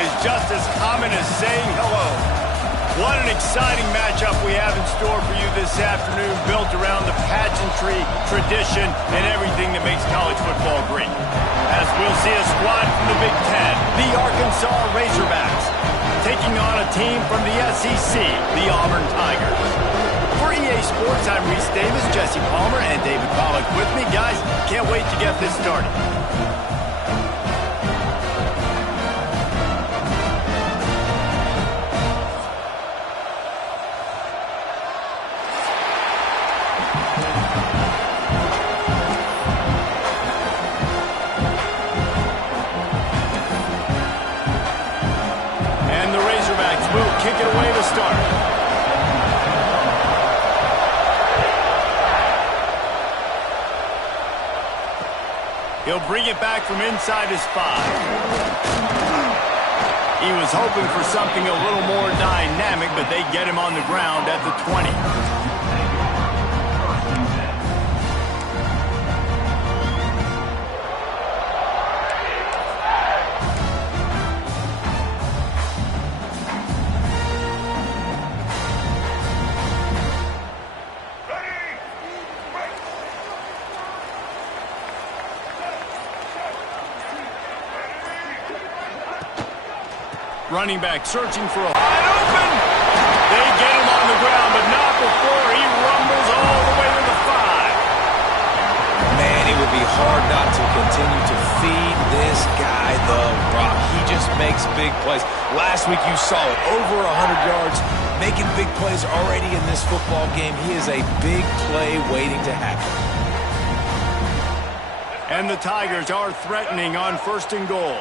is just as common as saying hello. What an exciting matchup we have in store for you this afternoon, built around the pageantry, tradition, and everything that makes college football great. As we'll see a squad from the Big Ten, the Arkansas Razorbacks, taking on a team from the SEC, the Auburn Tigers. For EA Sports, I'm Reese Davis, Jesse Palmer, and David Pollack with me. Guys, can't wait to get this started. Kick it away to start. He'll bring it back from inside his 5. He was hoping for something a little more dynamic, but they get him on the ground at the 20. Running back searching for a wide open. They get him on the ground, but not before he rumbles all the way to the 5. Man, it would be hard not to continue to feed this guy the rock. He just makes big plays. Last week you saw it, over 100 yards, making big plays already in this football game. He is a big play waiting to happen. And the Tigers are threatening on 1st and goal.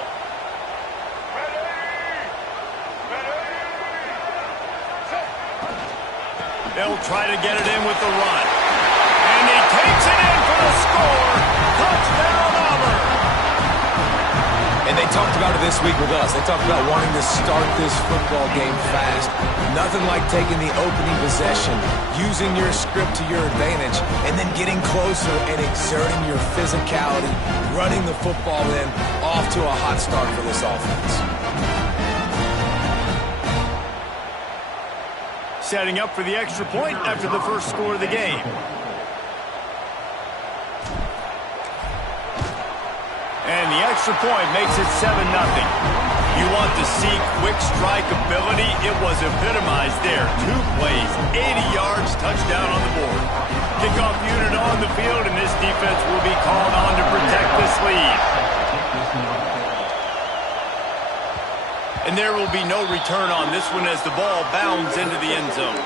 They'll try to get it in with the run. And he takes it in for the score. Touchdown, Auburn. And they talked about it this week with us. They talked about wanting to start this football game fast. Nothing like taking the opening possession, using your script to your advantage, and then getting closer and exerting your physicality, running the football in, off to a hot start for this offense. Setting up for the extra point after the first score of the game. And the extra point makes it 7-0. You want to see quick strike ability? It was epitomized there. 2 plays, 80 yards, touchdown on the board. Kickoff unit on the field, and this defense will be called on to protect this lead. And there will be no return on this one as the ball bounds into the end zone.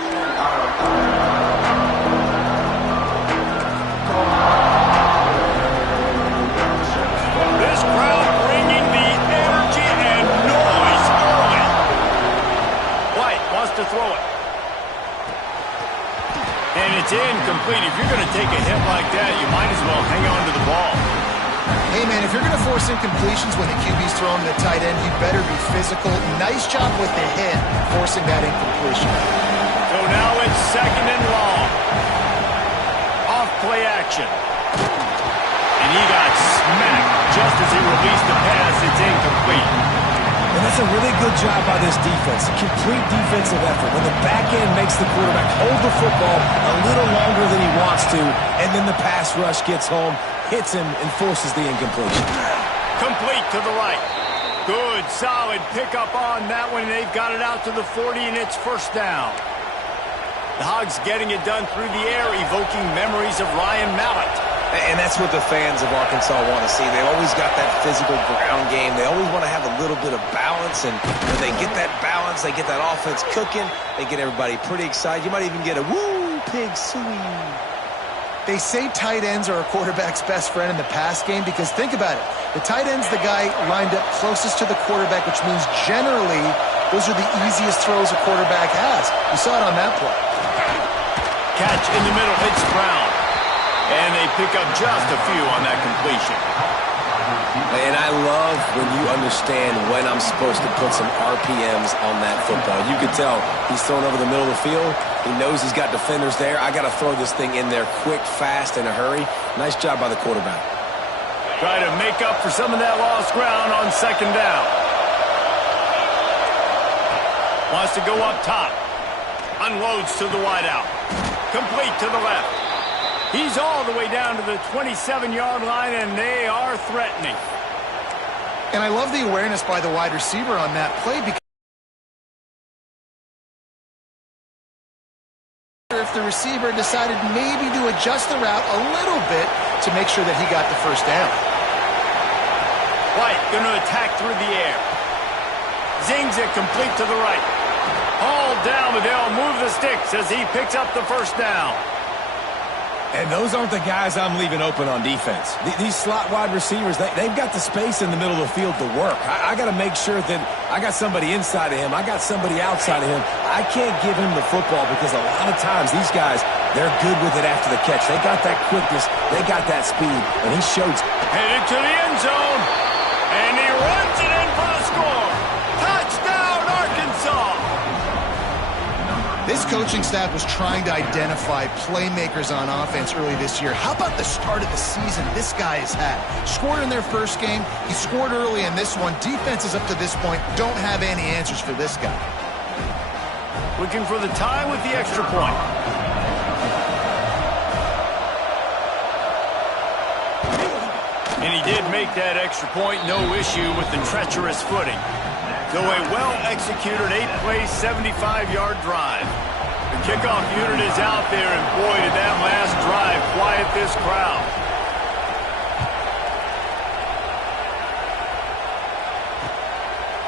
This crowd bringing the energy and noise early. White wants to throw it. And it's incomplete. If you're going to take a hit like that, you might as well hang on to the ball. Hey, man, if you're going to force incompletions when the QB's throwing the tight end, you better be physical. Nice job with the hit, forcing that incompletion. So now it's 2nd and long. Off play action. And he got smacked just as he released the pass. It's incomplete. And that's a really good job by this defense. Complete defensive effort. When the back end makes the quarterback hold the football a little longer than he wants to, and then the pass rush gets home, hits him, and forces the incompletion. Complete to the right. Good, solid pickup on that one. They've got it out to the 40, and it's 1st down. The Hogs getting it done through the air, evoking memories of Ryan Mallett. And that's what the fans of Arkansas want to see. They've always got that physical ground game. They always want to have a little bit of balance, and when they get that balance, they get that offense cooking, they get everybody pretty excited. You might even get a woo, pig suey. They say tight ends are a quarterback's best friend in the pass game because think about it. The tight end's the guy lined up closest to the quarterback, which means generally those are the easiest throws a quarterback has. You saw it on that play. Catch in the middle, it's Brown. And they pick up just a few on that completion. And I love when you understand when I'm supposed to put some RPMs on that football. You could tell he's throwing over the middle of the field. He knows he's got defenders there. I got to throw this thing in there quick, fast, in a hurry. Nice job by the quarterback. Try to make up for some of that lost ground on 2nd down. Wants to go up top. Unloads to the wideout. Complete to the left. He's all the way down to the 27-yard line, and they are threatening. And I love the awareness by the wide receiver on that play, because if the receiver decided maybe to adjust the route a little bit to make sure that he got the first down. White going to attack through the air. Zings it complete to the right. Hauled down, but they'll move the sticks as he picks up the first down. And those aren't the guys I'm leaving open on defense. These slot wide receivers, they've got the space in the middle of the field to work. I got to make sure that I got somebody inside of him. I got somebody outside of him. I can't give him the football because a lot of times these guys, they're good with it after the catch. They got that quickness. They got that speed. And he showed. Headed to the end zone. And he runs it in for the score. Touchdown, Arkansas. This coaching staff was trying to identify playmakers on offense early this year. How about the start of the season this guy has had? Scored in their first game. He scored early in this one. Defenses up to this point don't have any answers for this guy. Looking for the tie with the extra point. And he did make that extra point. No issue with the treacherous footing. So a well-executed 8-play, 75-yard drive. The kickoff unit is out there, and boy, did that last drive quiet this crowd.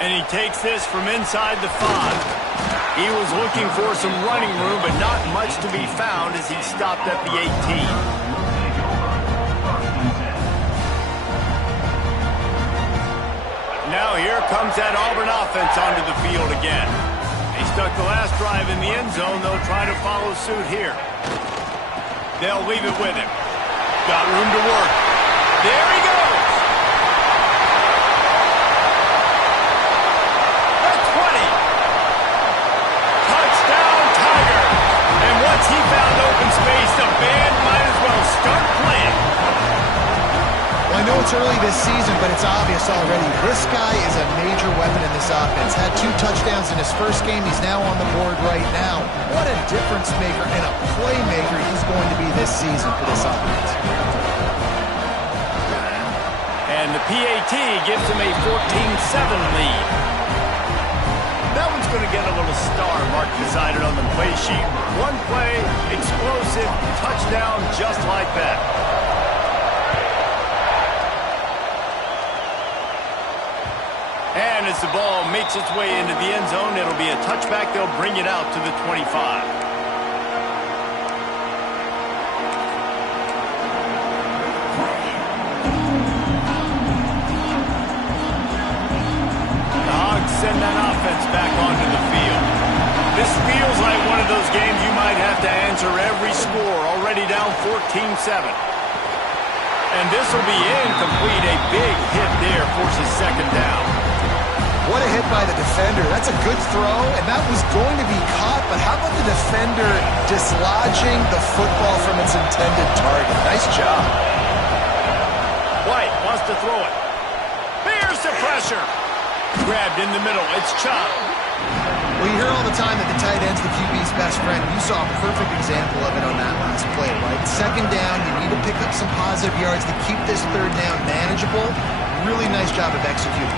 And he takes this from inside the 5. He was looking for some running room, but not much to be found as he stopped at the 18. Now here comes that Auburn offense onto the field again. They stuck the last drive in the end zone. They'll try to follow suit here. They'll leave it with him. Got room to work. There he goes. The 20. Touchdown, Tiger. And once he found open space, the band might as well start playing. Well, I know it's early this season, but it's obvious already. This guy is a major weapon in this offense. Had 2 touchdowns in his first game. He's now on the board right now. What a difference maker and a playmaker he's going to be this season for this offense. And the PAT gives him a 14-7 lead. That one's going to get a little star mark decided on the play sheet. One play, explosive, touchdown just like that. And as the ball makes its way into the end zone, it'll be a touchback. They'll bring it out to the 25. The Hogs send that offense back onto the field. This feels like one of those games you might have to answer every score. Already down 14-7. And this will be incomplete. A big hit there forces second down. What a hit by the defender. That's a good throw, and that was going to be caught, but how about the defender dislodging the football from its intended target? Nice job. White wants to throw it. Here's the pressure. Grabbed in the middle. It's Chop. Well, you hear all the time that the tight end's the QB's best friend. You saw a perfect example of it on that last play, right? Second down, you need to pick up some positive yards to keep this third down manageable. Really nice job of executing.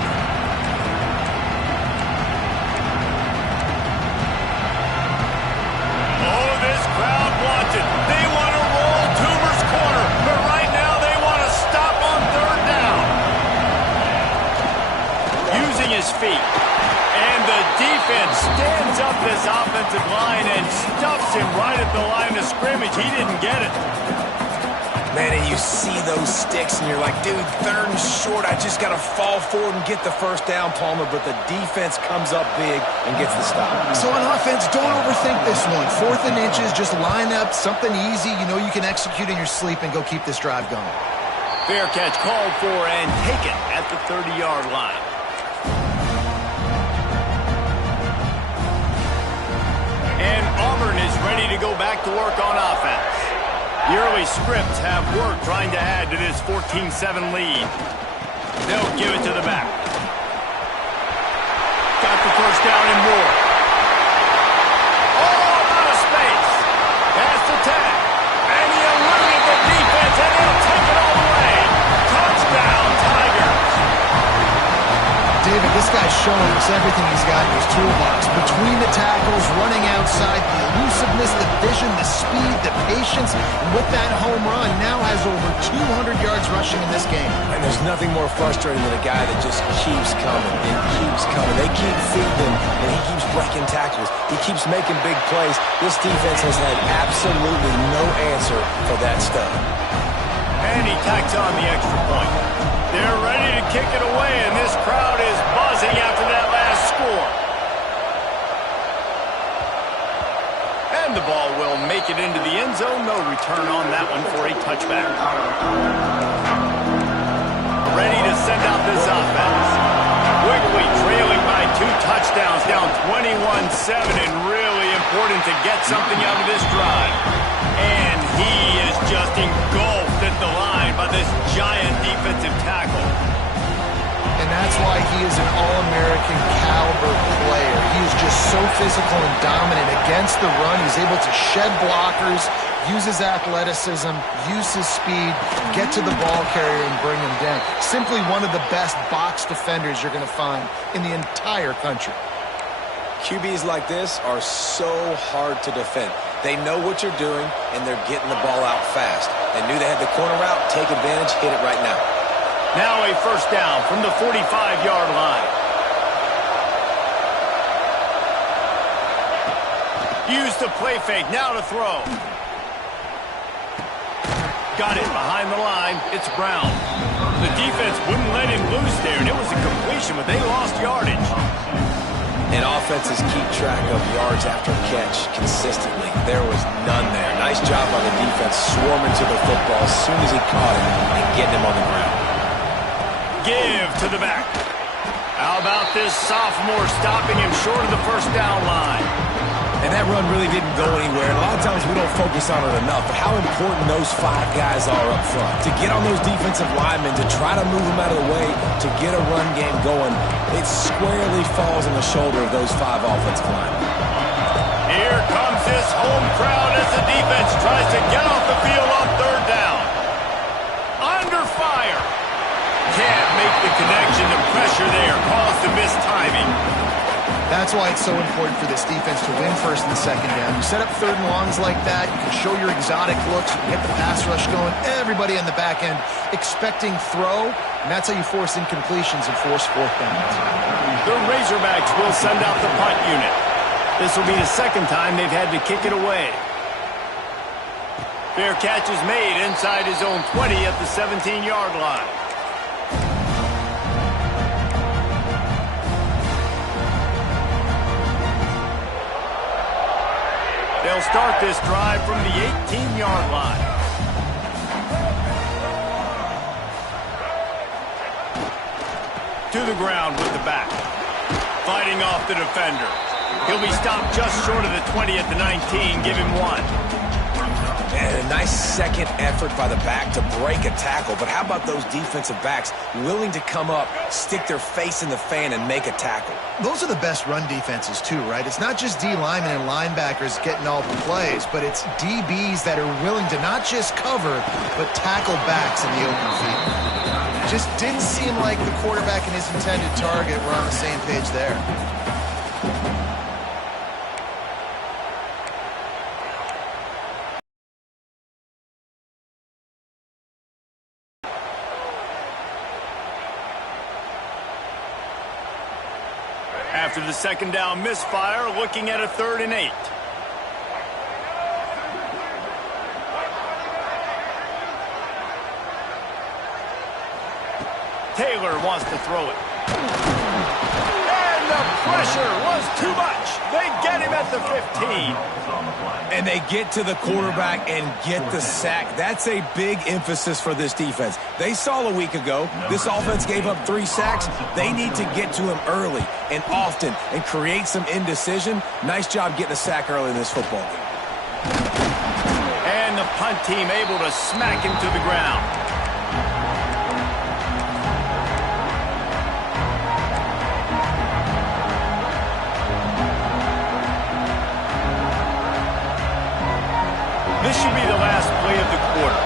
They want to roll Toomer's corner, but right now they want to stop on third down. Using his feet. And the defense stands up this offensive line and stuffs him right at the line of scrimmage. He didn't get it. Man, and you see those sticks, and you're like, dude, third and short. I just got to fall forward and get the first down, Palmer. But the defense comes up big and gets the stop. So on offense, don't overthink this one. 4th and inches, just line up something easy you know you can execute in your sleep and go keep this drive going. Fair catch called for and taken at the 30-yard line. And Auburn is ready to go back to work on offense. The early scripts have work trying to add to this 14-7 lead. They'll give it to the back. Got the first down and more. David, this guy's showing us everything he's got in his toolbox. Between the tackles, running outside, the elusiveness, the vision, the speed, the patience, and with that home run, now has over 200 yards rushing in this game. And there's nothing more frustrating than a guy that just keeps coming and keeps coming. They keep feeding him, and he keeps breaking tackles. He keeps making big plays. This defense has had absolutely no answer for that stud. And he tacks on the extra point. They're ready to kick it away, and this crowd is buzzing after that last score. And the ball will make it into the end zone. No return on that one for a touchback. Ready to send out this offense. Quickly trailing by 2 touchdowns, down 21-7, and really important to get something out of this drive. And he is just engulfed at the line by this giant defensive tackle. And that's why he is an All-American caliber player. He is just so physical and dominant against the run. He's able to shed blockers, use his athleticism, use his speed, get to the ball carrier and bring him down. Simply one of the best box defenders you're going to find in the entire country. QBs like this are so hard to defend. They know what you're doing, and they're getting the ball out fast. They knew they had the corner route, take advantage, hit it right now. Now a first down from the 45-yard line. Use the play fake, now to throw. Got it behind the line. It's Brown. The defense wouldn't let him loose there, and it was a completion, but they lost yardage. And offenses keep track of yards after catch consistently. There was none there. Nice job by the defense swarming to the football as soon as he caught it and getting him on the ground. Give to the back. How about this sophomore stopping him short of the first down line? And that run really didn't go anywhere. And a lot of times we don't focus on it enough, but how important those 5 guys are up front. To get on those defensive linemen, to try to move them out of the way, to get a run game going, it squarely falls on the shoulder of those 5 offensive linemen. Here comes this home crowd as the defense tries to get off the field on third down. Under fire. Can't make the connection. The pressure there caused the missed timing. That's why it's so important for this defense to win first and second down. You set up third and longs like that, you can show your exotic looks, you can get the pass rush going, everybody on the back end expecting throw, and that's how you force incompletions and force fourth downs. The Razorbacks will send out the punt unit. This will be the second time they've had to kick it away. Fair catch is made inside his own 20 at the 17-yard line. They'll start this drive from the 18-yard line. To the ground with the back. Fighting off the defender. He'll be stopped just short of the 20 at the 19. Give him 1. And a nice second effort by the back to break a tackle. But how about those defensive backs willing to come up, stick their face in the fan, and make a tackle? Those are the best run defenses, too, right? It's not just D linemen and linebackers getting all the plays, but it's DBs that are willing to not just cover, but tackle backs in the open field. Just didn't seem like the quarterback and his intended target were on the same page there. After the second down misfire, looking at a 3rd and 8. Taylor wants to throw it. And the pressure was too much. They get him at the 15. And they get to the quarterback and get the sack. That's a big emphasis for this defense. They saw a week ago, this offense gave up 3 sacks. They need to get to him early and often and create some indecision. Nice job getting a sack early in this football game. And the punt team able to smack him to the ground. This should be the last play of the quarter.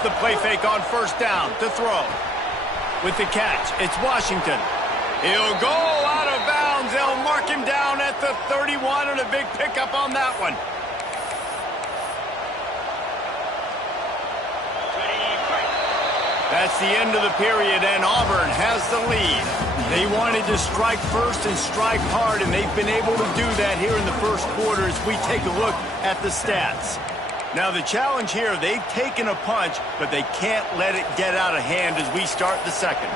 off the play fake on first down to throw. With the catch, it's Washington. He'll go out of bounds. They'll mark him down at the 31 and a big pickup on that one. That's the end of the period, and Auburn has the lead. They wanted to strike first and strike hard, and they've been able to do that here in the first quarter as we take a look at the stats. Now, the challenge here, they've taken a punch, but they can't let it get out of hand as we start the second.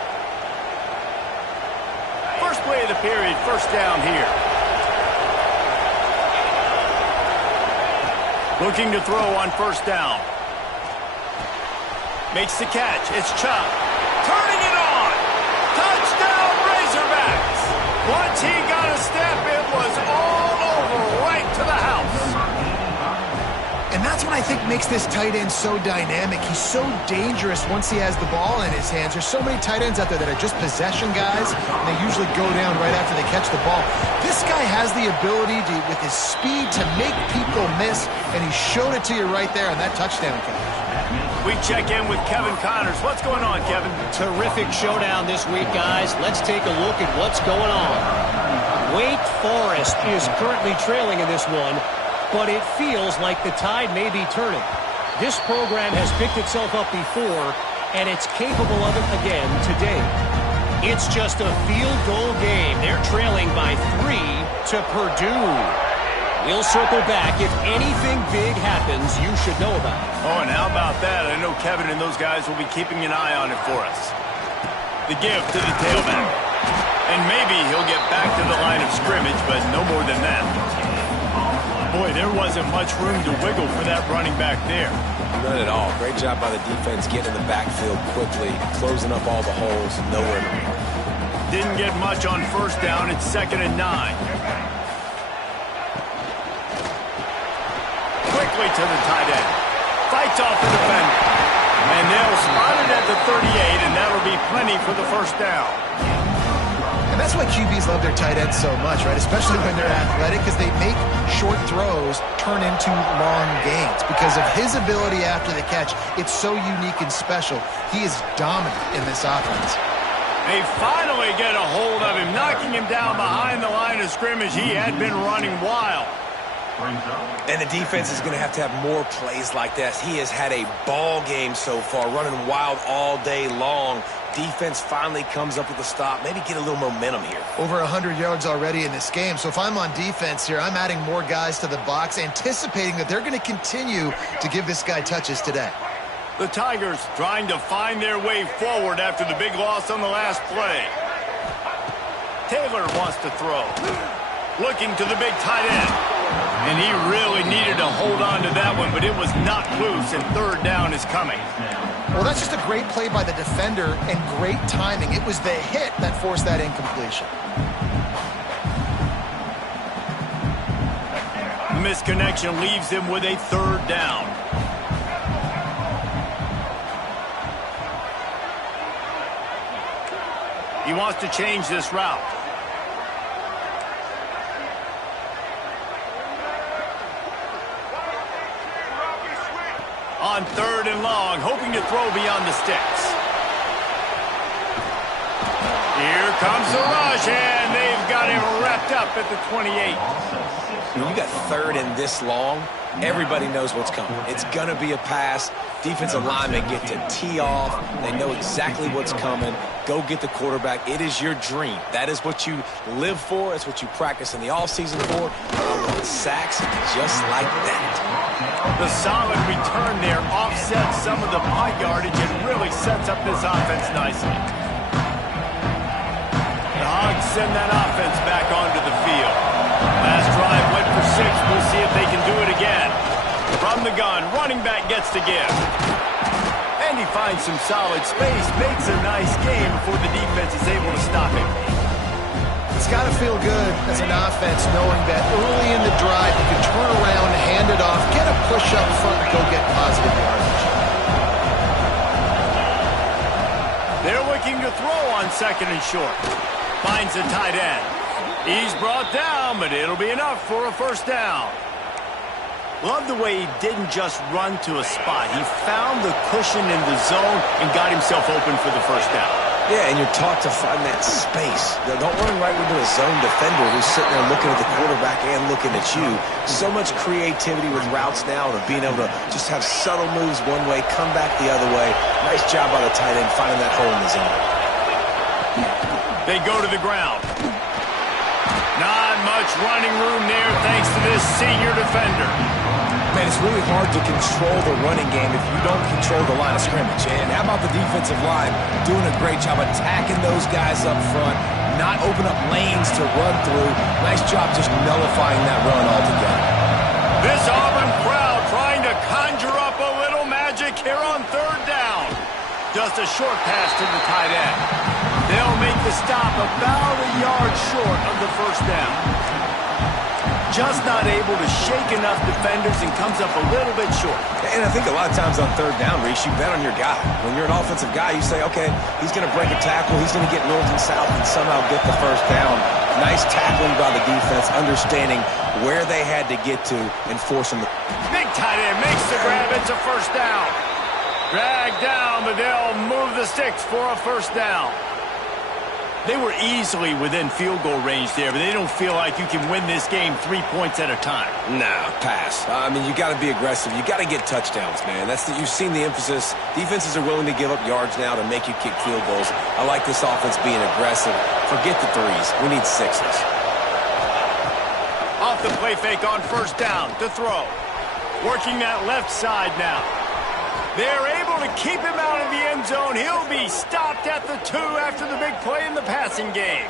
First play of the period, first down here. Looking to throw on first down. Makes the catch. It's Chubb. Turning it on. Touchdown, Razorbacks. Once he got a step, it was all over right to the house. And that's what I think makes this tight end so dynamic. He's so dangerous once he has the ball in his hands. There's so many tight ends out there that are just possession guys, and they usually go down right after they catch the ball. This guy has the ability to, with his speed, to make people miss, and he showed it to you right there on that touchdown catch. We check in with Kevin Connors. What's going on, Kevin? Terrific showdown this week, guys. Let's take a look at what's going on. Wake Forest is currently trailing in this one, but it feels like the tide may be turning. This program has picked itself up before, and it's capable of it again today. It's just a field goal game. They're trailing by 3 to Purdue. We'll circle back. If anything big happens, you should know about it. Oh, and how about that? I know Kevin and those guys will be keeping an eye on it for us. The give to the tailback. And maybe he'll get back to the line of scrimmage, but no more than that. Boy, there wasn't much room to wiggle for that running back there. None at all. Great job by the defense getting in the backfield quickly, closing up all the holes, nowhere to be. Didn't get much on first down. It's 2nd and 9. Quickly to the tight end. Fights off the defender. And they'll spot it at the 38, and that'll be plenty for the first down. And that's why QBs love their tight ends so much, right? Especially when they're athletic, because they make short throws turn into long gains. Because of his ability after the catch, it's so unique and special. He is dominant in this offense. They finally get a hold of him, knocking him down behind the line of scrimmage. He had been running wild. And the defense is going to have more plays like that. He has had a ball game so far, running wild all day long. Defense finally comes up with a stop, maybe get a little momentum here. Over 100 yards already in this game. So if I'm on defense here, I'm adding more guys to the box, anticipating that they're going to continue to give this guy touches today. The Tigers trying to find their way forward after the big loss on the last play. Taylor wants to throw. Looking to the big tight end. And he really needed to hold on to that one, but it was not loose, and 3rd down is coming. Well, that's just a great play by the defender and great timing. It was the hit that forced that incompletion. Misconnection leaves him with a 3rd down. He wants to change this route. On 3rd and long, hoping to throw beyond the sticks. Here comes the rush, and they've got him wrapped up at the 28. When you got 3rd and this long, everybody knows what's coming. It's going to be a pass. Defensive linemen get to tee off. They know exactly what's coming. Go get the quarterback. It is your dream. That is what you live for. It's what you practice in the offseason for. Sacks just like that. The solid return there offsets some of the punt yardage and really sets up this offense nicely. The Hogs send that offense back onto the field. Last drive went for 6. We'll see if they can do it again. From the gun, running back gets to give. And he finds some solid space, makes a nice game before the defense is able to stop him. It's got to feel good as an offense knowing that early in the drive you can turn around, hand it off, get a push up front, and go get positive yardage. They're looking to throw on 2nd and short. Finds the tight end. He's brought down, but it'll be enough for a 1st down. Love the way he didn't just run to a spot. He found the cushion in the zone and got himself open for the first down. Yeah, and you're taught to find that space. Now, don't run right into a zone defender who's sitting there looking at the quarterback and looking at you. So much creativity with routes now and being able to just have subtle moves one way, come back the other way. Nice job by the tight end finding that hole in the zone. They go to the ground. Not much running room there thanks to this senior defender. Man, it's really hard to control the running game if you don't control the line of scrimmage. And how about the defensive line doing a great job attacking those guys up front, not open up lanes to run through. Nice job just nullifying that run altogether. This Auburn crowd trying to conjure up a little magic here on third down. Just a short pass to the tight end. They'll make the stop about a yard short of the first down. Just not able to shake enough defenders and comes up a little bit short. And I think a lot of times on third down, Reese, you bet on your guy. When you're an offensive guy, you say, okay, he's going to break a tackle, he's going to get north and south and somehow get the first down. Nice tackling by the defense, understanding where they had to get to and forcing the... Big tight end makes the grab. It's a first down. Dragged down, but they'll move the sticks for a first down. They were easily within field goal range there, but they don't feel like you can win this game 3 points at a time. No, pass. I mean, you got to be aggressive. You got to get touchdowns, man. You've seen the emphasis. Defenses are willing to give up yards now to make you kick field goals. I like this offense being aggressive. Forget the threes. We need sixes. Off the play fake on first down to throw. Working that left side now. They're able to keep him out of the end zone. He'll be stopped at the 2 after the big play in the passing game.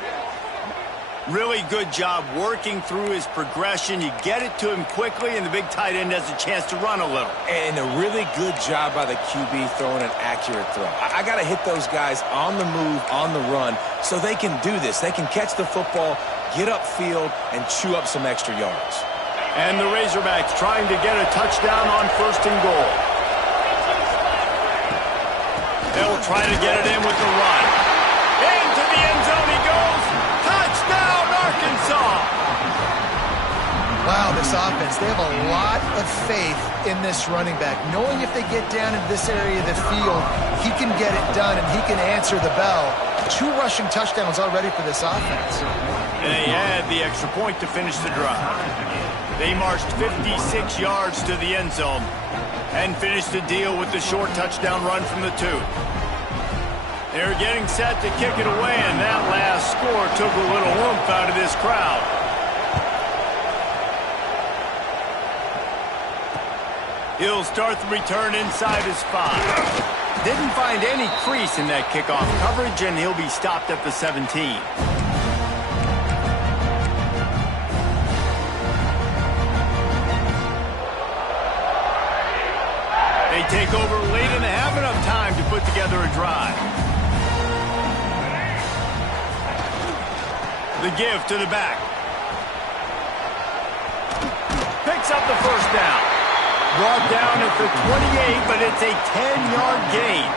Really good job working through his progression. You get it to him quickly, and the big tight end has a chance to run a little. And a really good job by the QB throwing an accurate throw. I got to hit those guys on the move, on the run, so they can do this. They can catch the football, get upfield, and chew up some extra yards. And the Razorbacks trying to get a touchdown on first and goal. They'll try to get it in with the run. Into the end zone he goes. Touchdown, Arkansas! Wow, this offense, they have a lot of faith in this running back, knowing if they get down into this area of the field, he can get it done and he can answer the bell. 2 rushing touchdowns already for this offense. And they had the extra point to finish the drive. They marched 56 yards to the end zone and finished the deal with the short touchdown run from the 2. They're getting set to kick it away, and that last score took a little oomph out of this crowd. He'll start the return inside his 5. Didn't find any crease in that kickoff coverage, and he'll be stopped at the 17. They take over late and they have enough time to put together a drive. The give to the back. Picks up the first down. Brought down at the 28, but it's a 10-yard gain.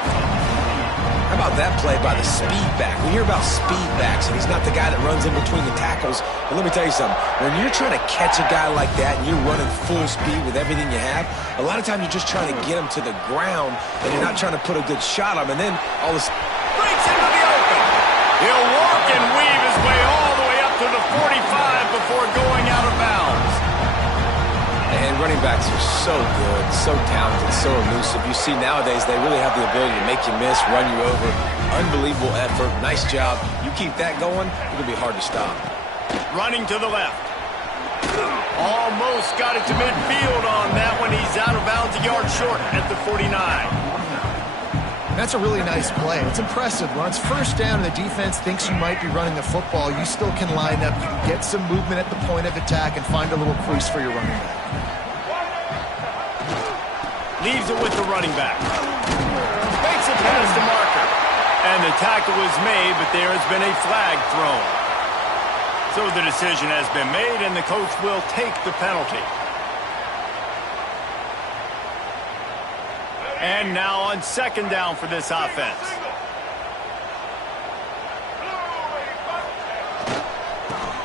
How about that play by the speed back? We hear about speed backs, and he's not the guy that runs in between the tackles. But let me tell you something. When you're trying to catch a guy like that and you're running full speed with everything you have, a lot of times you're just trying to get him to the ground, and you're not trying to put a good shot on him, and then all this... Breaks into the open. He'll walk and weave his way all the way up to the 45 before going out of bounds. And running backs are so good, so talented, so elusive. You see nowadays they really have the ability to make you miss, run you over. Unbelievable effort. Nice job. You keep that going, it'll be hard to stop. Running to the left. Almost got it to midfield on that one. He's out of bounds a yard short at the 49. That's a really nice play. It's impressive. When it's first down and the defense thinks you might be running the football, you still can line up, you can get some movement at the point of attack, and find a little crease for your running back. Leaves it with the running back. Makes it past the marker. And the tackle is made, but there has been a flag thrown. So the decision has been made, and the coach will take the penalty. And now on second down for this offense.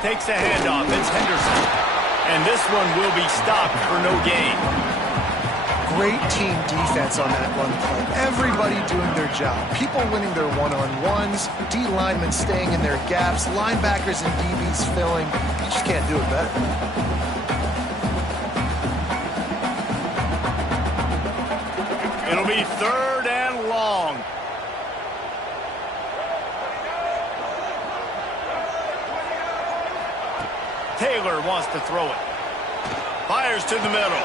Takes the handoff. It's Henderson. And this one will be stopped for no gain. Great team defense on that run play. Everybody doing their job. People winning their one-on-ones, D linemen staying in their gaps, linebackers and DBs filling. You just can't do it better. It'll be 3rd and long. Taylor wants to throw it. Fires to the middle.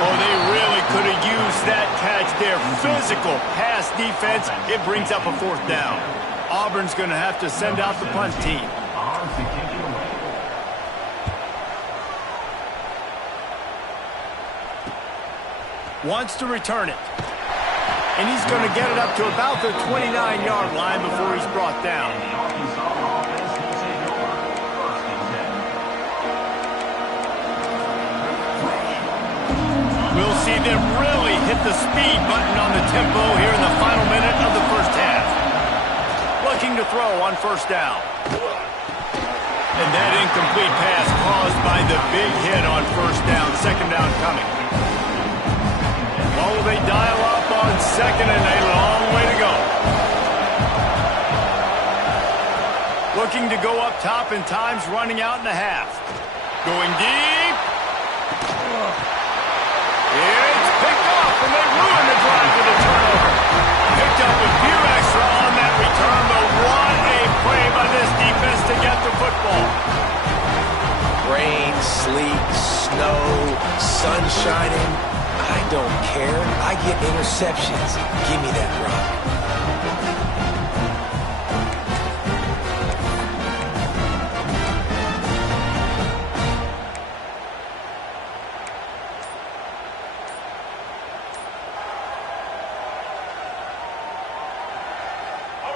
Oh, they really could have used that catch there. Physical pass defense. It brings up a 4th down. Auburn's going to have to send out the punt team. Wants to return it. And he's going to get it up to about the 29-yard line before he's brought down. We'll see them really hit the speed button on the tempo here in the final minute of the first half. Looking to throw on 1st down. And that incomplete pass caused by the big hit on 1st down. 2nd down coming. Oh, they dial up on 2nd and a long way to go. Looking to go up top and time's running out in a half. Going deep. It's picked off, and they ruin the drive with a turnover. Picked up a few extra on that return, but what a play by this defense to get the football. Rain, sleet, snow, sun shining. I don't care. I get interceptions. Give me that rock.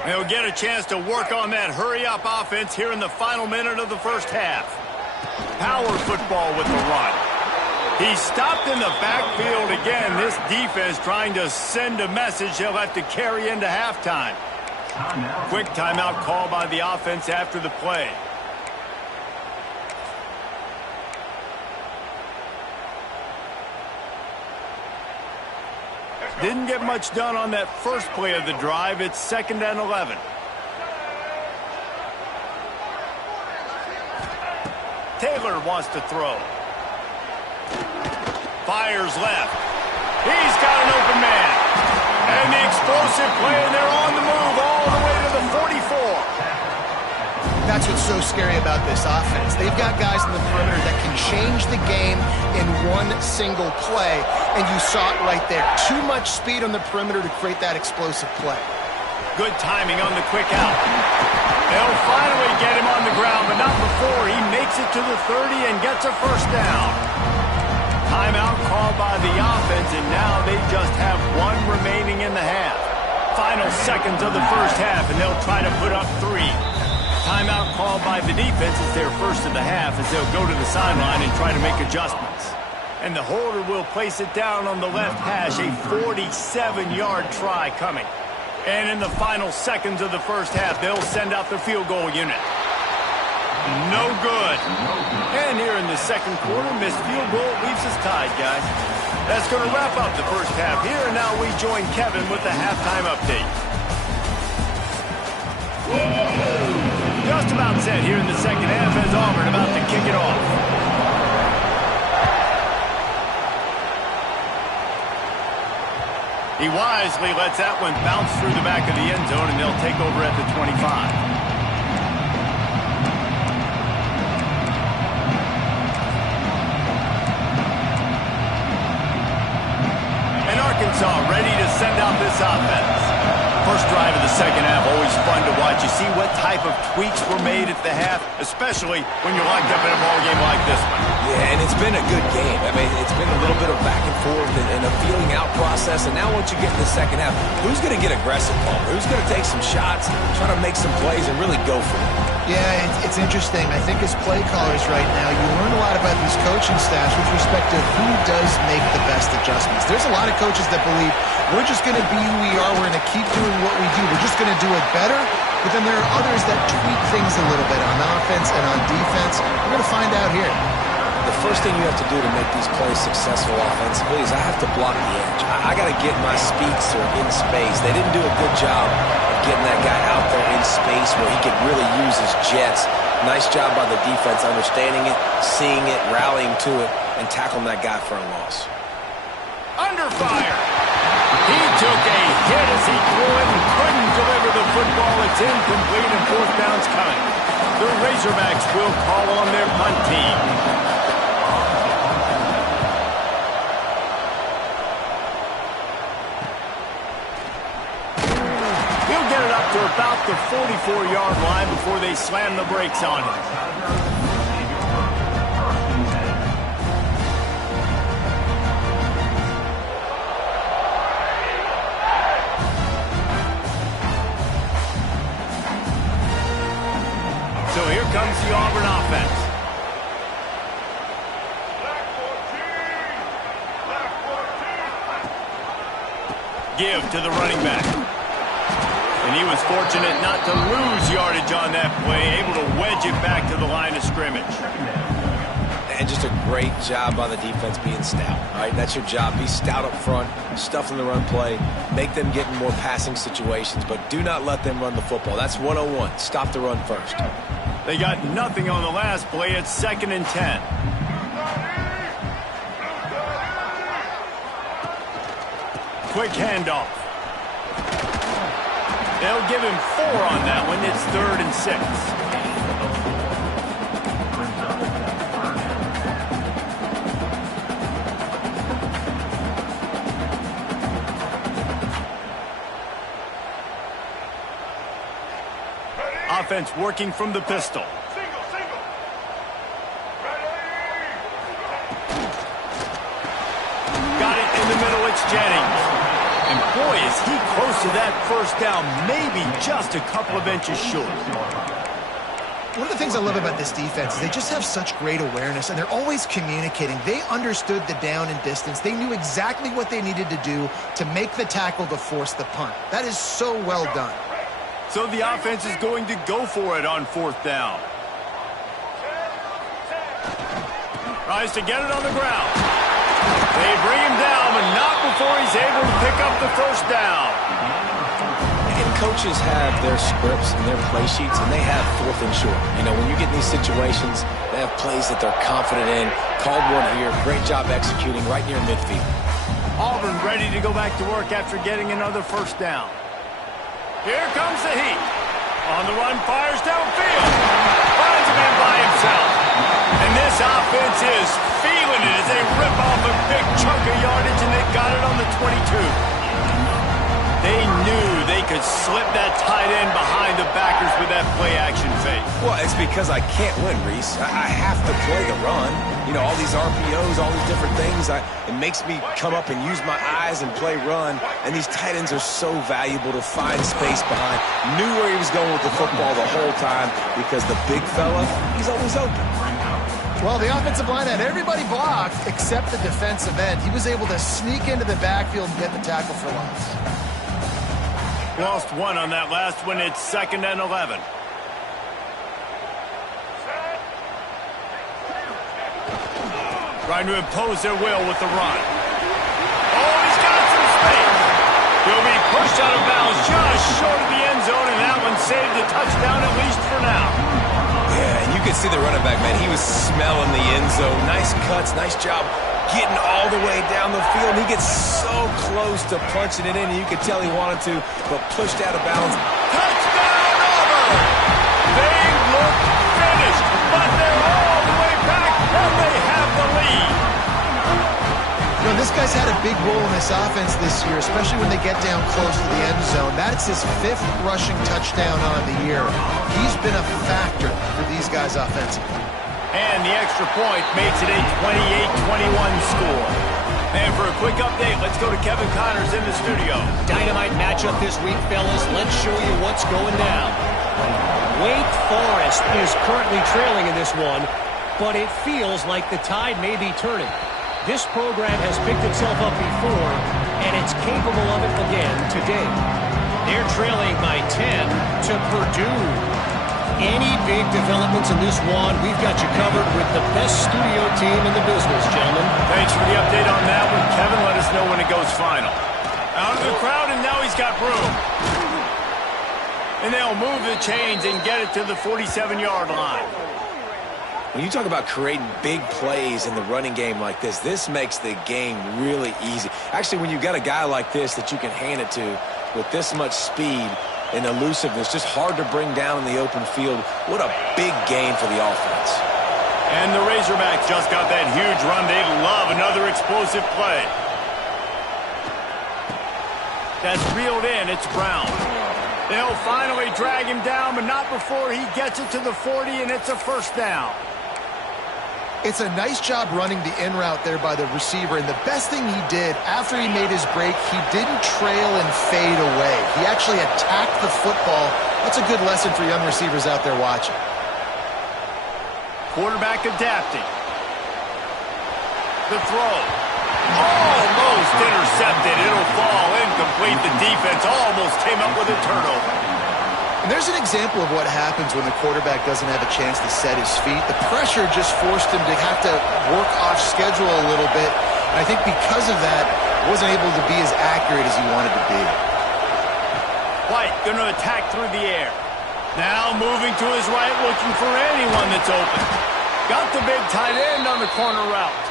They'll get a chance to work on that hurry-up offense here in the final minute of the first half. Power football with the run. He's stopped in the backfield again. This defense trying to send a message they'll have to carry into halftime. Quick timeout call by the offense after the play. Didn't get much done on that first play of the drive. It's 2nd and 11. Taylor wants to throw. Fires left. He's got an open man. And the explosive play, and they're on the move all the way to the 44. That's what's so scary about this offense. They've got guys in the perimeter that can change the game in one single play, and you saw it right there. Too much speed on the perimeter to create that explosive play. Good timing on the quick out. They'll finally get him on the ground, but not before he makes it to the 30 and gets a 1st down. Timeout called by the offense, and now they just have one remaining in the half. Final seconds of the first half, and they'll try to put up 3. Timeout called by the defense is their first of the half as they'll go to the sideline and try to make adjustments. And the holder will place it down on the left hash, a 47-yard try coming. And in the final seconds of the first half, they'll send out the field goal unit. No good. And here in the second quarter, missed field goal leaves us tied, guys. That's going to wrap up the first half here, and now we join Kevin with the halftime update. Just about set here in the second half as Auburn about to kick it off. He wisely lets that one bounce through the back of the end zone, and they'll take over at the 25. Arkansas ready to send out this offense. First drive of the second half, always fun to watch. You see what type of tweaks were made at the half, especially when you're locked up in a ball game like this one. Yeah, and it's been a good game. I mean, it's been a little bit of back and forth and a feeling out process. And now once you get in the second half, who's going to get aggressive, Paul? Who's going to take some shots, try to make some plays, and really go for it? Yeah, it's interesting. I think as play callers right now, you learn a lot about these coaching staffs with respect to who does make the best adjustments. There's a lot of coaches that believe we're just going to be who we are. We're going to keep doing what we do. We're just going to do it better. But then there are others that tweak things a little bit on offense and on defense. We're going to find out here. the first thing you have to do to make these plays successful offensively is I have to block the edge. I got to get my speedster in space. They didn't do a good job of getting that guy out there in space where he could really use his jets. Nice job by the defense understanding it, seeing it, rallying to it, and tackling that guy for a loss. Under fire. He took a hit as he threw it and couldn't deliver the football. It's incomplete and fourth down's coming. The Razorbacks will call on their punt team. He'll get it up to about the 44-yard line before they slam the brakes on him. So here comes the Auburn offense. Give to the running back. And he was fortunate not to lose yardage on that play, able to wedge it back to the line of scrimmage. And just a great job by the defense being stout. All right, that's your job. Be stout up front, stuff in the run play, make them get in more passing situations, but do not let them run the football. That's 101. Stop the run first. They got nothing on the last play. It's 2nd and 10. Quick handoff. They'll give him 4 on that one. It's 3rd and 6. Offense working from the pistol. Got it in the middle. It's Jennings. And boy, is he close to that first down. Maybe just a couple of inches short. One of the things I love about this defense is they just have such great awareness, and they're always communicating. They understood the down and distance. They knew exactly what they needed to do to make the tackle to force the punt. That is so well done. So the offense is going to go for it on 4th down. Tries to get it on the ground. They bring him down, but not before he's able to pick up the first down. And coaches have their scripts and their play sheets, and they have 4th and short. You know, when you get in these situations, they have plays that they're confident in. Called one here. Great job executing right near midfield. Auburn ready to go back to work after getting another first down. Here comes the heat. On the run, fires downfield. Finds a man by himself. And this offense is feeling it as they rip off a big chunk of yardage, and they got it on the 22. They knew they could slip that tight end behind the backers with that play-action fake. Well, it's because I can't win, Reese. I have to play the run. You know, all these RPOs, all these different things. It makes me come up and use my eyes and play run. And these tight ends are so valuable to find space behind. Knew where he was going with the football the whole time because the big fella, he's always open. Well, the offensive line had everybody blocked except the defensive end. He was able to sneak into the backfield and get the tackle for loss. Lost 1 on that last one. It's 2nd and 11. Trying to impose their will with the run. Oh, he's got some space. He'll be pushed out of bounds just short of the end zone, and that one saved a touchdown at least for now. Yeah, and you can see the running back, man. He was smelling the end zone. Nice cuts, nice job getting all the way down the field. He gets so close to punching it in, and you could tell he wanted to, but pushed out of bounds. Touchdown, Auburn! They look finished, but they're all the way back, and they have the lead. You know, this guy's had a big role in this offense this year, especially when they get down close to the end zone. That's his 5th rushing touchdown on the year. He's been a factor for these guys offensively. And the extra point makes it a 28-21 score. And for a quick update, let's go to Kevin Connors in the studio. Dynamite matchup this week, fellas. Let's show you what's going down. Wake Forest is currently trailing in this one, but it feels like the tide may be turning. This program has picked itself up before, and it's capable of it again today. They're trailing by 10 to Purdue. any big developments in this one, we've got you covered with the best studio team in the business, gentlemen. Thanks for the update on that one. Kevin, let us know when it goes final. Out of the crowd, and now he's got room. And they'll move the chains and get it to the 47-yard line. When you talk about creating big plays in the running game like this makes the game really easy. Actually, when you've got a guy like this that you can hand it to with this much speed and elusiveness, just hard to bring down in the open field, what a big gain for the offense. And the Razorbacks just got that huge run. They love another explosive play. That's reeled in. It's Brown. They'll finally drag him down, but not before he gets it to the 40, and it's a first down. It's a nice job running the in route there by the receiver, and the best thing he did after he made his break, he didn't trail and fade away. He actually attacked the football. That's a good lesson for young receivers out there watching. Quarterback adapting. The throw. Almost intercepted. It'll fall incomplete. The defense almost came up with a turnover. And there's an example of what happens when the quarterback doesn't have a chance to set his feet. The pressure just forced him to have to work off schedule a little bit. And I think because of that, wasn't able to be as accurate as he wanted to be. White going to attack through the air. Now moving to his right, looking for anyone that's open. Got the big tight end on the corner route.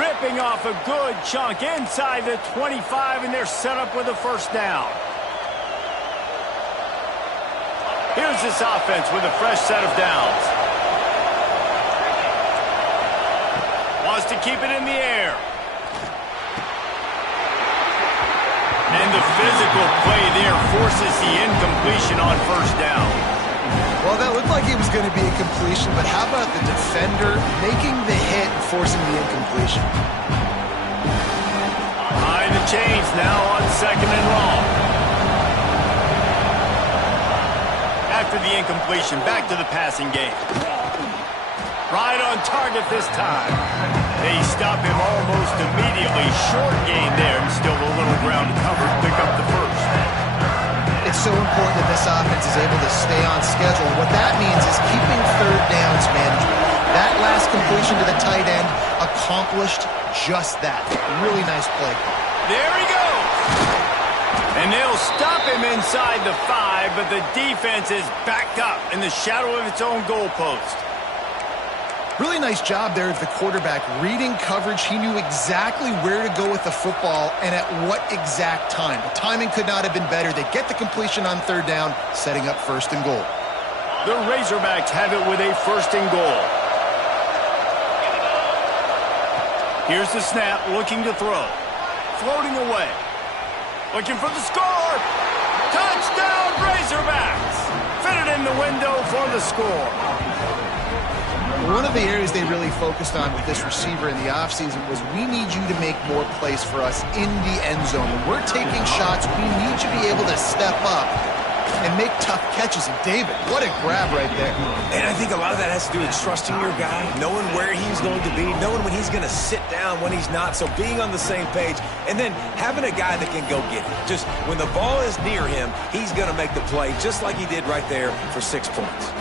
Ripping off a good chunk inside the 25, and they're set up with a first down. Here's this offense with a fresh set of downs. Wants to keep it in the air. And the physical play there forces the incompletion on first down. Well, that looked like it was going to be a completion, but how about the defender making the hit and forcing the incompletion? Behind the chains now on second and long. After the incompletion, back to the passing game. Right on target this time. They stop him almost immediately. Short gain there, and still a little ground to cover. Pick up the first. It's so important that this offense is able to stay on schedule. And what that means is keeping third downs manageable. That last completion to the tight end accomplished just that. Really nice play call. There he goes. And they'll stop him inside the 5, but the defense is backed up in the shadow of its own goalpost. Really nice job there of the quarterback reading coverage. He knew exactly where to go with the football and at what exact time. The timing could not have been better. They get the completion on third down, setting up first and goal. The Razorbacks have it with a first and goal. Here's the snap, looking to throw. Floating away. Looking for the score. Touchdown, Razorbacks. Fitted in the window for the score. One of the areas they really focused on with this receiver in the offseason was we need you to make more plays for us in the end zone. When we're taking shots, we need you to be able to step up and make tough catches. And David, what a grab right there. And I think a lot of that has to do with trusting your guy, knowing where he's going to be, knowing when he's going to sit down, when he's not. So being on the same page, and then having a guy that can go get it. Just when the ball is near him, he's going to make the play just like he did right there for 6 points.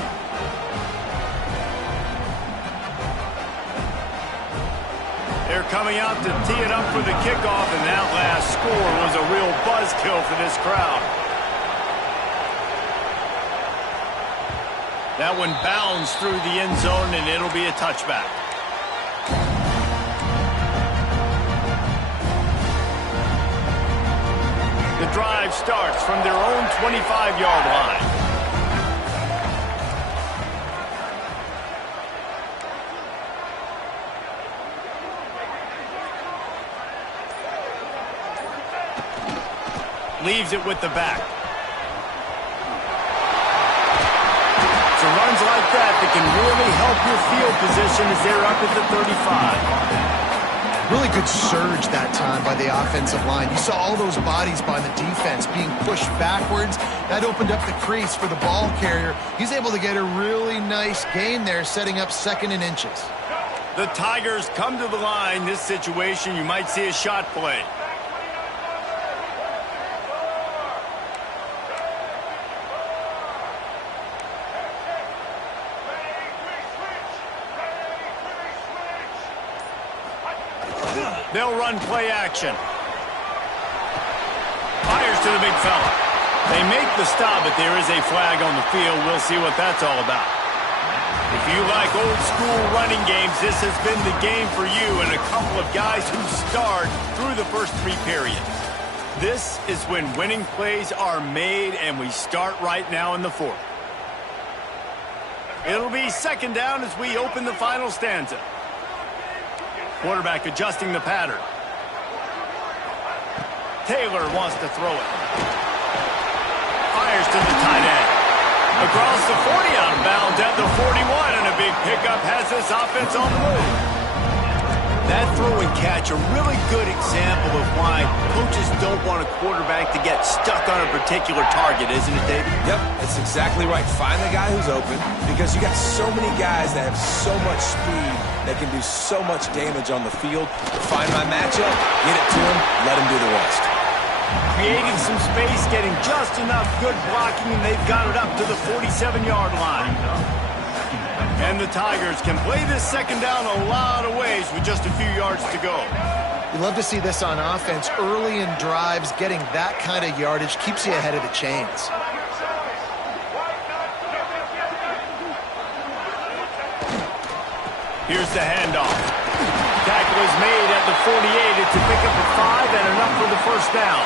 They're coming out to tee it up for the kickoff, and that last score was a real buzzkill for this crowd. That one bounds through the end zone, and it'll be a touchback. The drive starts from their own 25-yard line. Leaves it with the back. It's runs like that can really help your field position as they're up at the 35. Really good surge that time by the offensive line. You saw all those bodies by the defense being pushed backwards. That opened up the crease for the ball carrier. He's able to get a really nice gain there, setting up second and inches. The Tigers come to the line. This situation, you might see a shot play. They'll run play action. Fires to the big fella. They make the stop, but there is a flag on the field. We'll see what that's all about. If you like old-school running games, this has been the game for you and a couple of guys who start through the first 3 periods. This is when winning plays are made, and we start right now in the 4th. It'll be 2nd down as we open the final stanza. Quarterback adjusting the pattern. Taylor wants to throw it. Fires to the tight end. Across the 40, out of bounds at the 41, and a big pickup has this offense on the move. That throw and catch, a really good example of why coaches don't want a quarterback to get stuck on a particular target, isn't it, David? Yep, that's exactly right. Find the guy who's open, because you got so many guys that have so much speed that can do so much damage on the field. Find my matchup, get it to him, let him do the rest. Creating some space, getting just enough good blocking, and they've got it up to the 47-yard line. And the Tigers can play this 2nd down a lot of ways with just a few yards to go. You love to see this on offense. Early in drives, getting that kind of yardage keeps you ahead of the chains. Here's the handoff. Tackle is made at the 48. It's a pickup of 5 and enough for the 1st down.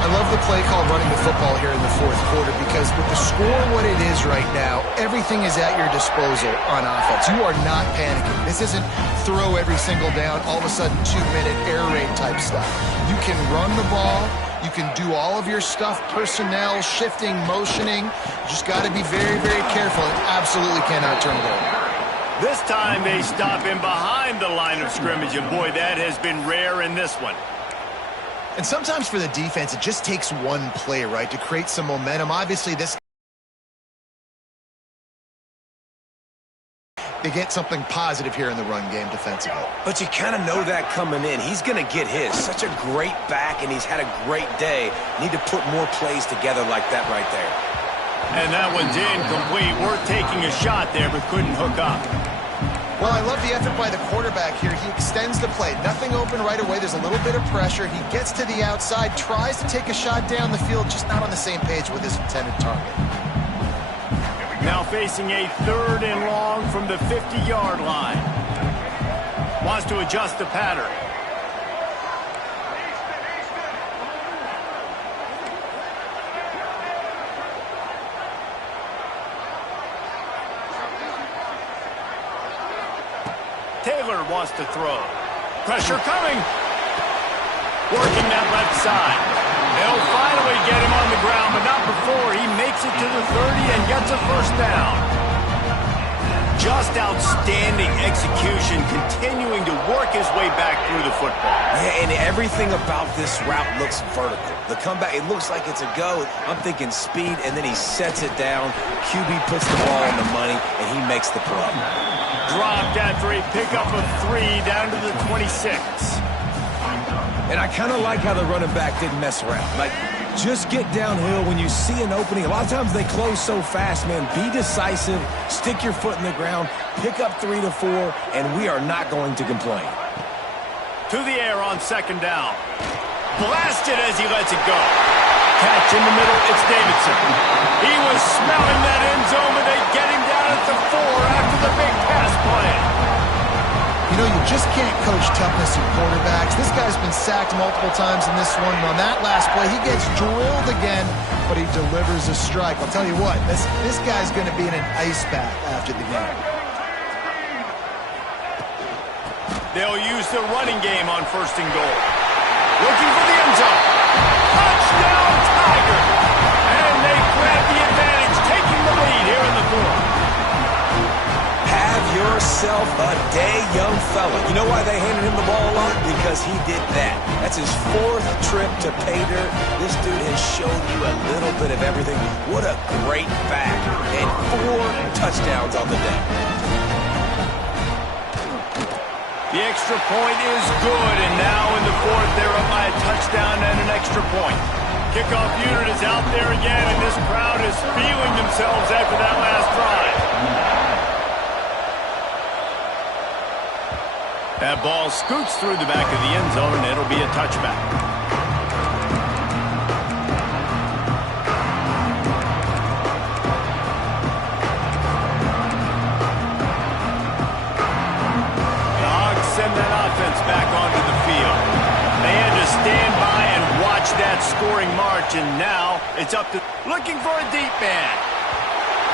I love the play call running the football here in the 4th quarter because with the score what it is right now, everything is at your disposal on offense. You are not panicking. This isn't throw every single down, all of a sudden 2-minute air raid type stuff. You can run the ball. You can do all of your stuff, personnel, shifting, motioning. You just got to be very, very careful and absolutely cannot turn it over. This time they stop him behind the line of scrimmage, and boy, that has been rare in this one. And sometimes for the defense, it just takes one play, right, to create some momentum. Obviously, they get something positive here in the run game defensively. But you kind of know that coming in. He's going to get his. Such a great back, and he's had a great day. Need to put more plays together like that right there. And that one's incomplete. Worth taking a shot there, but couldn't hook up. Well, I love the effort by the quarterback here. He extends the play. Nothing open right away. There's a little bit of pressure. He gets to the outside, tries to take a shot down the field, just not on the same page with his intended target. Now facing a 3rd and long from the 50-yard line. Wants to adjust the pattern. Taylor wants to throw. Pressure coming. Working that left side. They'll finally get him on the ground, but not before he makes it to the 30 and gets a 1st down. Just outstanding execution, continuing to work his way back through the football. Yeah, and everything about this route looks vertical. The comeback, it looks like it's a go. I'm thinking speed, and then he sets it down. QB puts the ball on the money, and he makes the play. Dropped after a pickup of 3 down to the 26. And I kind of like how the running back didn't mess around. Like, just get downhill when you see an opening. A lot of times they close so fast, man. Be decisive, stick your foot in the ground, pick up 3 to 4, and we are not going to complain. To the air on 2nd down. Blasted as he lets it go. Catch in the middle, it's Davidson. He was smelling that end zone, but they get him down at the 4 after the big pass play. You know, you just can't coach toughness in quarterbacks. This guy's been sacked multiple times in this one. And on that last play, he gets drilled again, but he delivers a strike. I'll tell you what, this guy's going to be in an ice bath after the game. They'll use the running game on 1st and goal. Looking for the end zone. Touchdown, Tiger! And they grab the advantage, taking the lead here in the 4th. Have yourself a day, young fella. You know why they handed him the ball a lot? Because he did that. That's his 4th trip to pay dirt. This dude has shown you a little bit of everything. What a great back. And 4 touchdowns on the day. The extra point is good, and now in the 4th, they're up by a touchdown and an extra point. Kickoff unit is out there again, and this crowd is feeling themselves after that last drive. That ball scoots through the back of the end zone, and it'll be a touchback. The Hogs send that offense back onto the field. They had to stand by and watch that scoring march, and now it's up to looking for a deep man.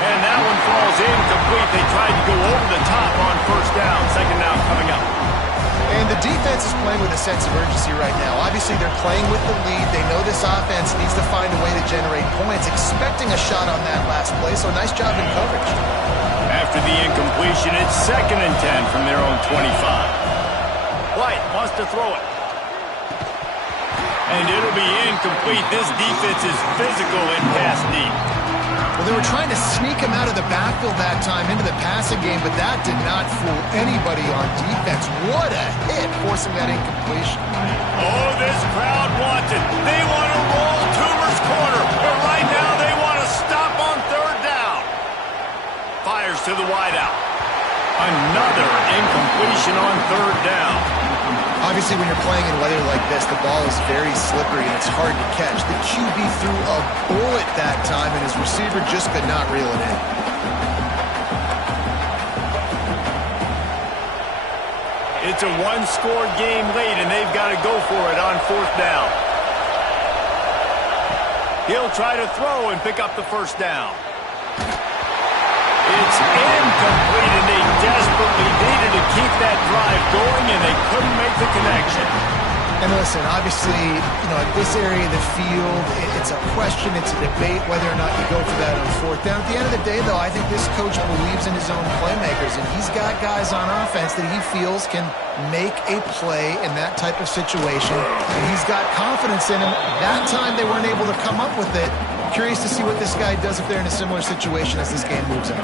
And that one falls incomplete. They tried to go over the top on first down. Second down coming up. And the defense is playing with a sense of urgency right now. Obviously, they're playing with the lead. They know this offense needs to find a way to generate points, expecting a shot on that last play, so nice job in coverage. After the incompletion, it's 2nd and 10 from their own 25. White wants to throw it. And it'll be incomplete. This defense is physical and pass deep. Well, they were trying to sneak him out of the backfield that time into the passing game, but that did not fool anybody on defense. What a hit, forcing that incompletion. Oh, this crowd wants it. They want to roll Toomer's corner, but right now they want to stop on 3rd down. Fires to the wideout. Another incompletion on 3rd down. Obviously, when you're playing in weather like this, the ball is very slippery and it's hard to catch. The QB threw a bullet that time, and his receiver just could not reel it in. It's a one-score game late, and they've got to go for it on 4th down. He'll try to throw and pick up the first down. It's incomplete, and they desperately needed to keep that drive going, and they couldn't make the connection. And listen, obviously, at this area of the field, it's a question, it's a debate whether or not you go for that on 4th down. At the end of the day, though, I think this coach believes in his own playmakers, and he's got guys on offense that he feels can make a play in that type of situation, and he's got confidence in him. That time, they weren't able to come up with it. Curious to see what this guy does if they're in a similar situation as this game moves on.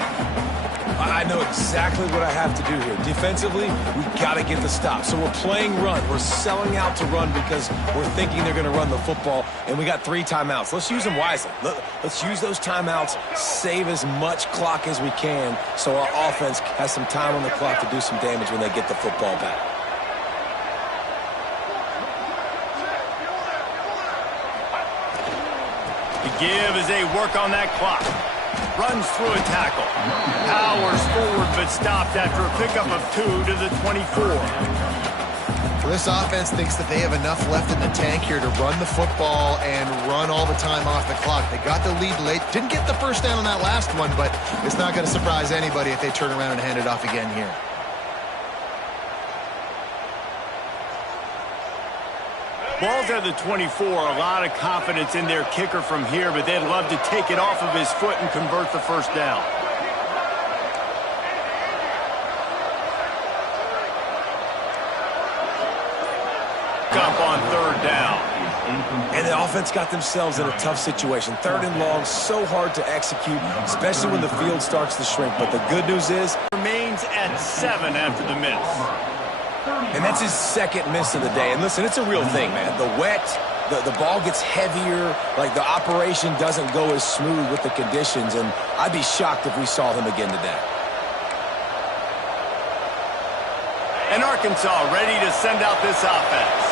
I know exactly what I have to do here. Defensively, we got to get the stop. So we're playing run. We're selling out to run because we're thinking they're going to run the football, and we got 3 timeouts. Let's use them wisely. Let's use those timeouts, save as much clock as we can so our offense has some time on the clock to do some damage when they get the football back. To give as they work on that clock. Runs through a tackle. Powers forward, but stopped after a pickup of 2 to the 24. Well, this offense thinks that they have enough left in the tank here to run the football and run all the time off the clock. They got the lead late. Didn't get the first down on that last one, but it's not going to surprise anybody if they turn around and hand it off again here. Ball's at the 24. A lot of confidence in their kicker from here, but they'd love to take it off of his foot and convert the first down. Up on 3rd down. And the offense got themselves in a tough situation. 3rd and long, so hard to execute, especially when the field starts to shrink. But the good news is, Remains at 7 after the miss. and that's his 2nd miss of the day. And listen, it's a real thing, man. The wet, the ball gets heavier. Like, the operation doesn't go as smooth with the conditions. And I'd be shocked if we saw him again today. And Arkansas ready to send out this offense.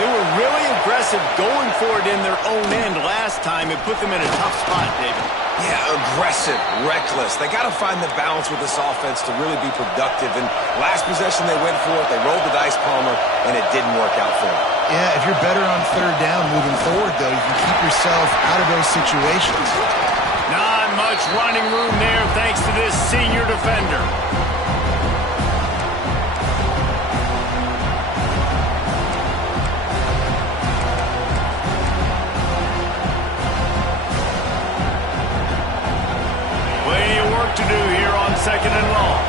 They were really aggressive going for it in their own end last time. It put them in a tough spot, David. Yeah, aggressive, reckless. They got to find the balance with this offense to really be productive. And last possession they went for it. They rolled the dice, Palmer, and it didn't work out for them. Yeah, if you're better on 3rd down moving forward, though, you can keep yourself out of those situations. Not much running room there thanks to this senior defender. To do here on 2nd and long.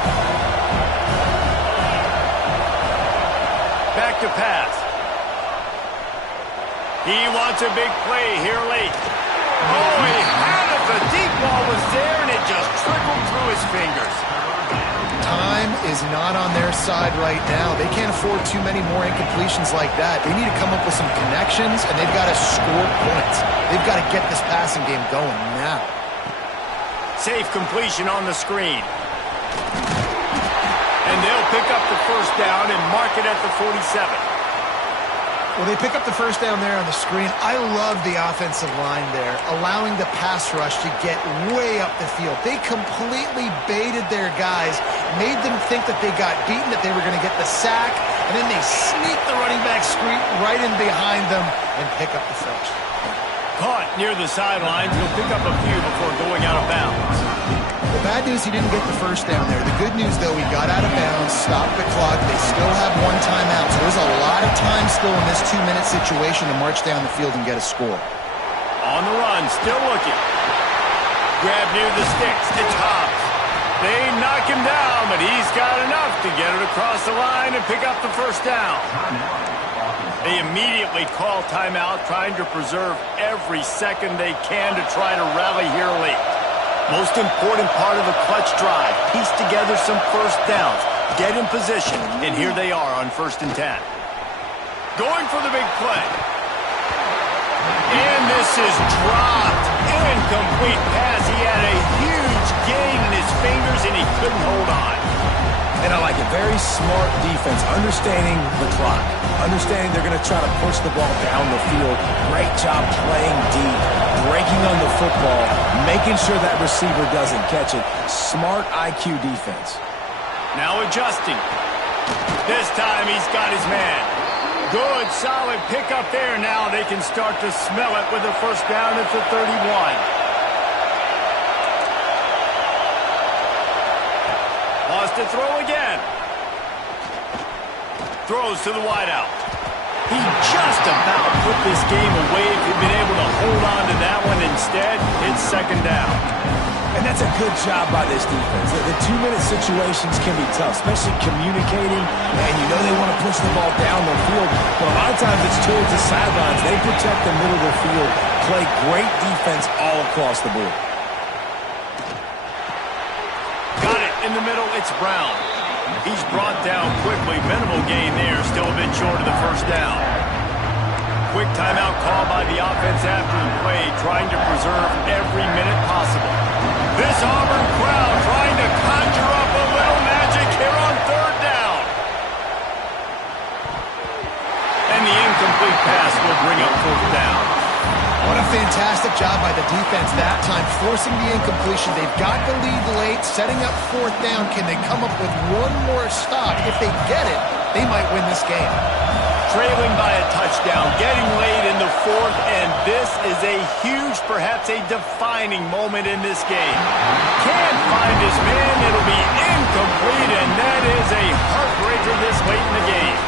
Back to pass. He wants a big play here late. Oh, he had it. The deep ball was there, and it just trickled through his fingers. Time is not on their side right now. They can't afford too many more incompletions like that. They need to come up with some connections, and they've got to score points. They've got to get this passing game going now. Safe completion on the screen. And they'll pick up the first down and mark it at the 47. Well, they pick up the first down there on the screen. I love the offensive line there, allowing the pass rush to get way up the field. They completely baited their guys, made them think that they got beaten, that they were going to get the sack, and then they sneak the running back screen right in behind them and pick up the first. Caught near the sidelines. He'll pick up a few before going out of bounds. The bad news, he didn't get the first down there. The good news, though, he got out of bounds, stopped the clock. They still have one timeout, so there's a lot of time still in this 2-minute situation to march down the field and get a score. On the run, still looking. Grab near the sticks. It's Hobbs. They knock him down, but he's got enough to get it across the line and pick up the first down. They immediately call timeout, trying to preserve every second they can to try to rally here late. Most important part of a clutch drive, piece together some first downs, get in position, and here they are on 1st and 10. Going for the big play. And this is dropped. Incomplete pass. He had a huge gain in his fingers, and he couldn't hold on. And I like it. Very smart defense, understanding the clock, understanding they're going to try to push the ball down the field. Great job playing deep, breaking on the football, making sure that receiver doesn't catch it. Smart IQ defense. Now adjusting. This time he's got his man. Good, solid pickup there. Now they can start to smell it with a first down at the 31. Wants to throw again. Throws to the wideout. He just about put this game away if he'd been able to hold on to that one. Instead, it's 2nd down. And that's a good job by this defense. The 2-minute situations can be tough, especially communicating, and you know they want to push the ball down the field, but a lot of times it's towards the sidelines. They protect the middle of the field, play great defense all across the board. Got it in the middle. It's Brown. He's brought down quickly. Minimal gain there. Still a bit short of the first down. Quick timeout call by the offense after the play, trying to preserve every minute possible. This Auburn crowd trying to conjure up a little magic here on 3rd down. And the incomplete pass will bring up 4th down. What a fantastic job by the defense that time, forcing the incompletion. They've got the lead late, setting up 4th down. Can they come up with one more stop? If they get it, they might win this game. Trailing by a touchdown, getting late in the 4th, and this is a huge, perhaps a defining moment in this game. Can't find his man, it'll be incomplete, and that is a heartbreaker this late in the game.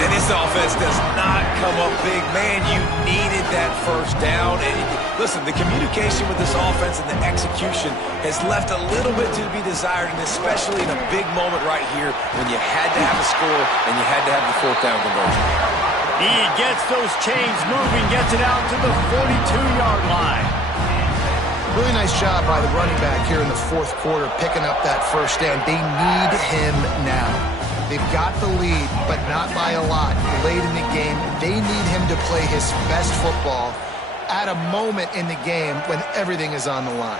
And this offense does not come up big. Man, you needed that first down. And listen, the communication with this offense and the execution has left a little bit to be desired, and especially in a big moment right here when you had to have a score and you had to have the 4th down conversion. He gets those chains moving, gets it out to the 42-yard line. Really nice job by the running back here in the 4th quarter, picking up that first down. They need him now. They've got the lead, but not by a lot. Late in the game, they need him to play his best football at a moment in the game when everything is on the line.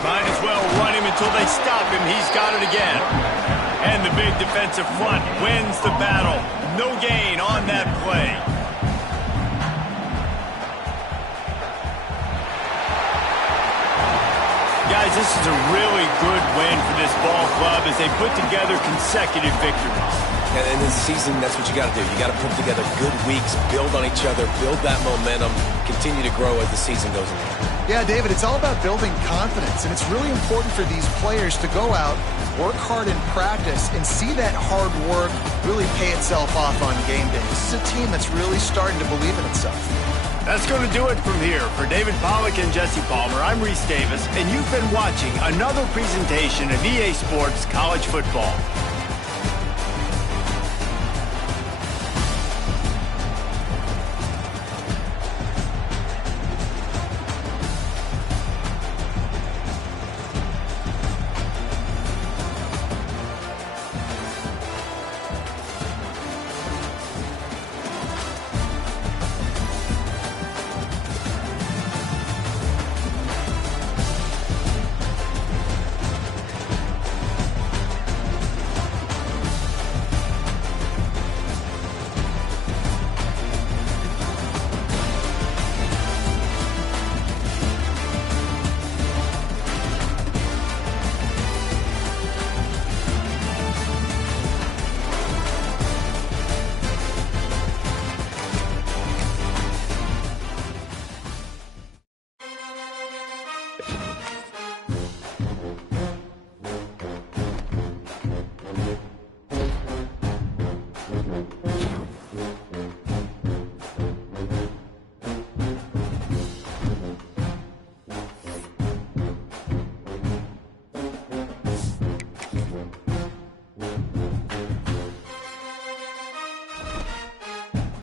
Might as well run him until they stop him. He's got it again. And the big defensive front wins the battle. No gain on that play. Guys, this is a really good win for this ball club as they put together consecutive victories. And in this season, that's what you got to do. You got to put together good weeks, build on each other, build that momentum, continue to grow as the season goes on. Yeah, David, it's all about building confidence, and it's really important for these players to go out, work hard in practice, and see that hard work really pay itself off on game day. This is a team that's really starting to believe in itself. That's going to do it from here. For David Pollack and Jesse Palmer, I'm Reese Davis, and you've been watching another presentation of EA Sports College Football.